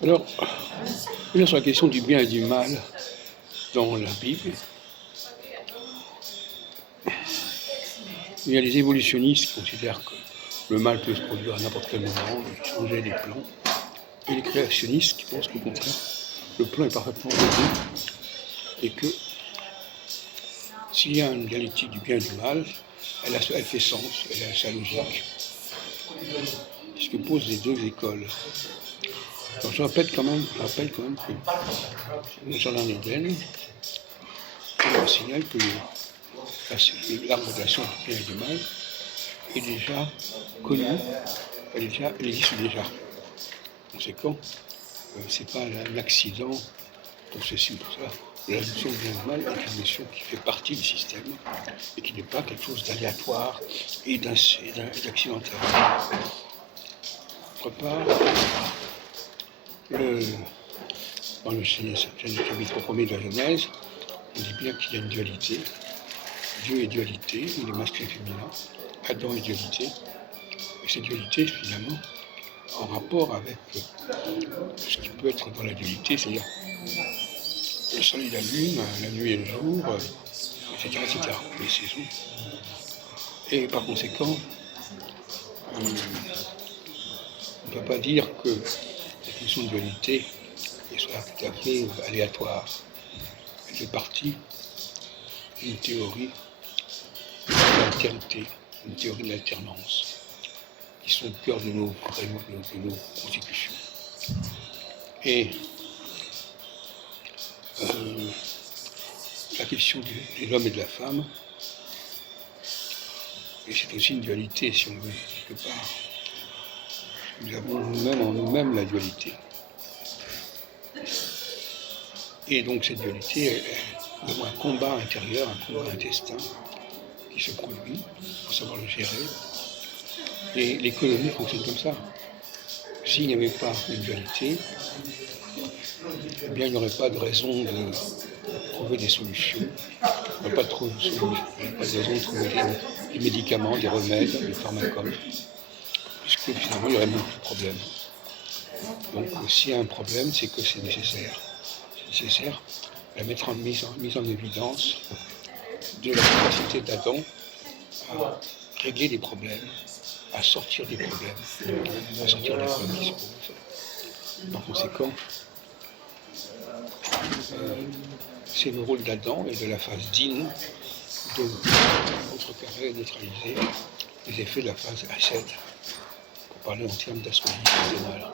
Alors, sur la question du bien et du mal dans la Bible, il y a les évolutionnistes qui considèrent que le mal peut se produire à n'importe quel moment, et changer les plans, et les créationnistes qui pensent qu'au contraire, le plan est parfaitement réglé, et que s'il y a une dialectique du bien et du mal, elle fait sens, elle a sa logique. C'est ce que posent les deux écoles. Alors je rappelle quand même que dans le Jardin d'Éden, on signale que l'arbre de la science du bien et du mal est déjà connu, elle existe déjà. Conséquent, c'est pas un accident pour ceci ou pour ça. La notion de bien et de mal est une notion qui fait partie du système et qui n'est pas quelque chose d'aléatoire et d'accidentel. D'autre part, dans le chapitre 1er de la Genèse, on dit bien qu'il y a une dualité. Dieu est dualité, il est masculin et féminin. Adam est dualité. Et cette dualité, finalement, en rapport avec ce qui peut être dans la dualité, c'est-à-dire le soleil et la lune, la nuit et le jour, etc., les saisons. Et par conséquent, on ne peut pas dire que cette notion de dualité soit tout à fait aléatoire. Elle fait partie d'une théorie de l'altérité, une théorie de l'alternance, qui sont au cœur de nos constitutions. Et la question de l'homme et de la femme, et c'est aussi une dualité, si on veut, quelque part. Nous avons nous-mêmes en nous-mêmes la dualité. Et donc cette dualité, nous avons un combat intérieur, un combat intestin qui se produit, il faut savoir le gérer. Et l'économie fonctionne comme ça. S'il n'y avait pas une dualité, eh bien il n'y aurait pas de raison de trouver des solutions. Il n'y aurait pas de raison de trouver des médicaments, des remèdes, des pharmacons, puisque finalement il y aurait beaucoup de problèmes. Donc s'il y a un problème, c'est que c'est nécessaire. C'est nécessaire la mise en évidence de la capacité d'Adam à régler des problèmes, à sortir des problèmes, à sortir des problèmes qui se posent. Par conséquent, c'est le rôle d'Adam et de la phase d'In de contrecarrer et neutraliser les effets de la phase Hesed, pour parler en termes d'astrologie cardinale.